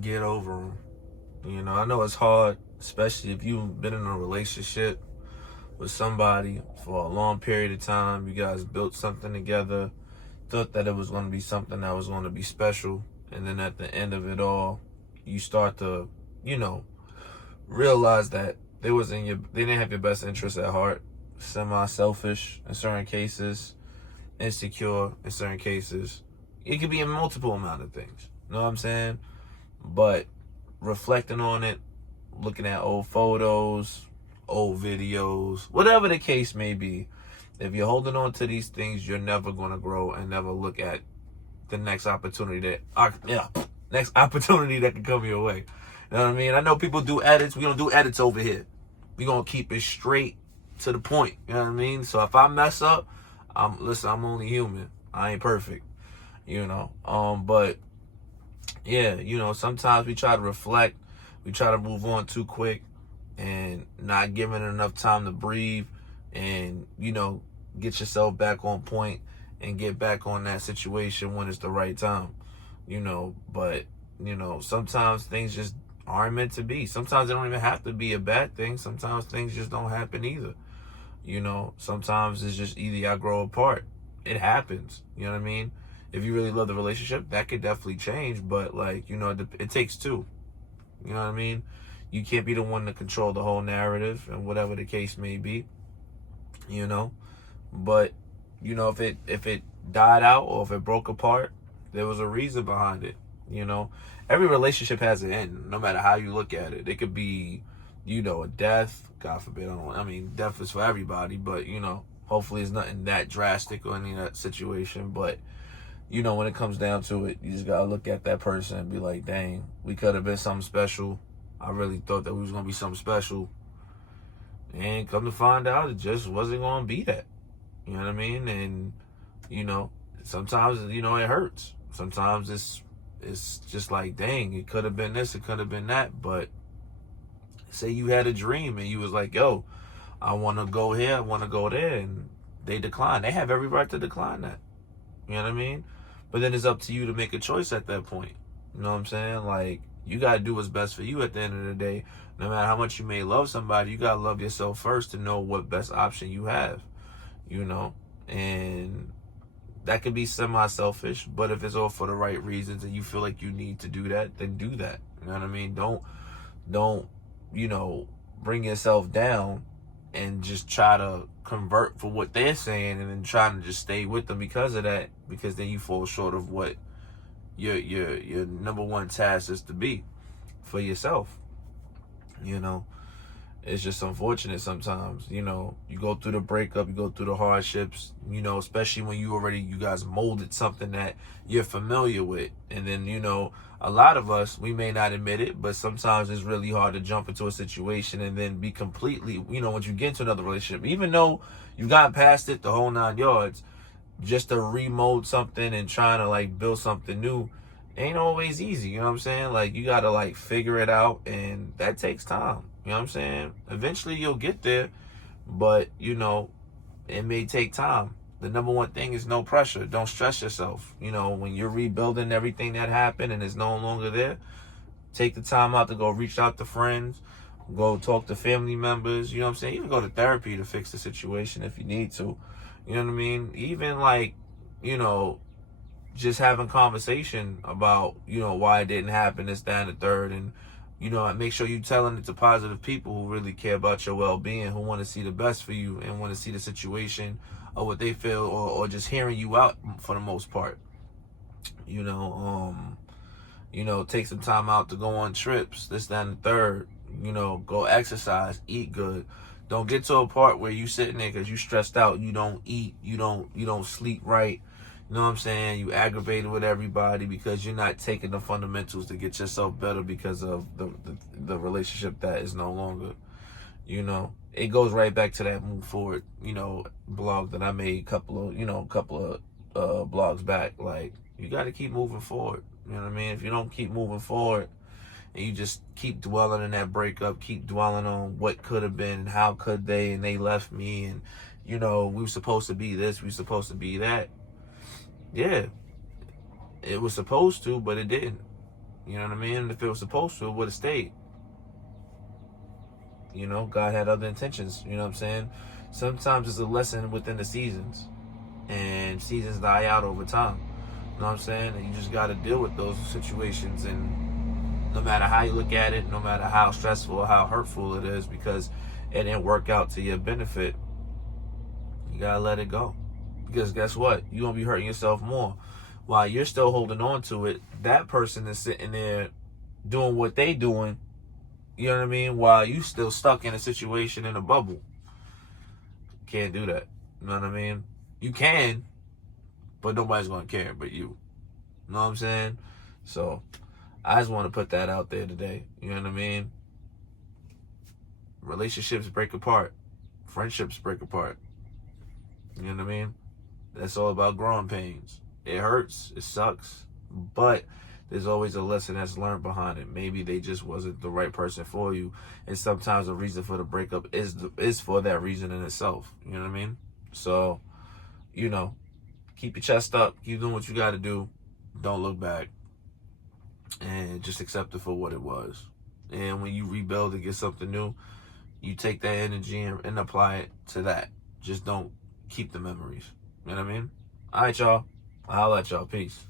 get over them. I know it's hard, especially if you've been in a relationship with somebody for a long period of time. You guys built something together, thought that it was going to be something that was going to be special, and then at the end of it all, you start to, you know, realize that they didn't have your best interest at heart. Semi-selfish in certain cases, insecure in certain cases. It could be a multiple amount of things. You know what I'm saying? But reflecting on it, looking at old photos, old videos, whatever the case may be, if you're holding on to these things, you're never going to grow and never look at the next opportunity next opportunity that can come your way. You know what I mean? I know people do edits. We don't do edits over here. We gonna keep it straight to the point. You know what I mean? So if I mess up, I'm only human. I ain't perfect. But yeah, sometimes we try to reflect, we try to move on too quick and not giving it enough time to breathe and, get yourself back on point and get back on that situation when it's the right time. But sometimes things just aren't meant to be. Sometimes it don't even have to be a bad thing. Sometimes things just don't happen either. Sometimes it's just either y'all grow apart. It happens. You know what I mean? If you really love the relationship, that could definitely change. But it takes two. You know what I mean? You can't be the one to control the whole narrative and whatever the case may be. But if it died out or if it broke apart, there was a reason behind it. Every relationship has an end, no matter how you look at it. It could be, a death. God forbid. Death is for everybody, but hopefully it's nothing that drastic or any of that situation. But when it comes down to it, you just gotta look at that person and be like, dang, we could have been something special. I really thought that we was gonna be something special, and come to find out, it just wasn't gonna be that. You know what I mean? And sometimes it hurts. Sometimes it's just like, dang, it could have been this, it could have been that. But say you had a dream and you was like, yo, I want to go here, I want to go there, and they decline. They have every right to decline that. You know what I mean? But then it's up to you to make a choice at that point. You know what I'm saying? Like, you got to do what's best for you at the end of the day. No matter how much you may love somebody, you got to love yourself first to know what best option you have. And that could be semi-selfish, but if it's all for the right reasons and you feel like you need to do that, then do that. You know what I mean? Don't bring yourself down and just try to convert for what they're saying and then trying to just stay with them because of that, because then you fall short of what your number one task is to be for yourself. It's just unfortunate sometimes. You go through the breakup, you go through the hardships, especially when you guys molded something that you're familiar with. And then, a lot of us, we may not admit it, but sometimes it's really hard to jump into a situation and then be completely, once you get into another relationship, even though you got past it, the whole 9 yards, just to remold something and trying to build something new ain't always easy. You know what I'm saying? You got to figure it out, and that takes time. You know what I'm saying? Eventually you'll get there, but it may take time. The number one thing is no pressure. Don't stress yourself. When you're rebuilding everything that happened and it's no longer there, take the time out to go reach out to friends, go talk to family members. You know what I'm saying? Even go to therapy to fix the situation if you need to. You know what I mean? Even just having conversation about, why it didn't happen, this, that, and the third. And, make sure you're telling it to positive people who really care about your well-being, who want to see the best for you and want to see the situation or what they feel, or just hearing you out for the most part. Take some time out to go on trips, this, that, and the third. Go exercise, eat good. Don't get to a part where you sitting there because you stressed out, you don't eat, you don't sleep right. You know what I'm saying? You aggravated with everybody because you're not taking the fundamentals to get yourself better because of the relationship that is no longer. It goes right back to that move forward, blog that I made a couple of blogs back. You got to keep moving forward. You know what I mean? If you don't keep moving forward and you just keep dwelling in that breakup, keep dwelling on what could have been and how could they, and they left me, and we were supposed to be this, we were supposed to be that. Yeah, it was supposed to, but it didn't. You know what I mean? And if it was supposed to, it would have stayed. You know, God had other intentions. You know what I'm saying? Sometimes it's a lesson within the seasons, and seasons die out over time. You know what I'm saying? And you just got to deal with those situations, and no matter how you look at it, no matter how stressful or how hurtful it is, because it didn't work out to your benefit, you gotta let it go. Because guess what? You're gonna be hurting yourself more. While you're still holding on to it, that person is sitting there doing what they doing, you know what I mean? While you still stuck in a situation in a bubble. Can't do that. You know what I mean? You can, but nobody's gonna care but you. You know what I'm saying? So I just want to put that out there today. You know what I mean? Relationships break apart. Friendships break apart. You know what I mean? That's all about growing pains. It hurts. It sucks. But there's always a lesson that's learned behind it. Maybe they just wasn't the right person for you. And sometimes the reason for the breakup is for that reason in itself. You know what I mean? So, you know, keep your chest up. Keep doing what you got to do. Don't look back. And just accept it for what it was. And when you rebuild and get something new, you take that energy and apply it to that. Just don't keep the memories. You know what I mean? All right, y'all. I'll let y'all. Peace.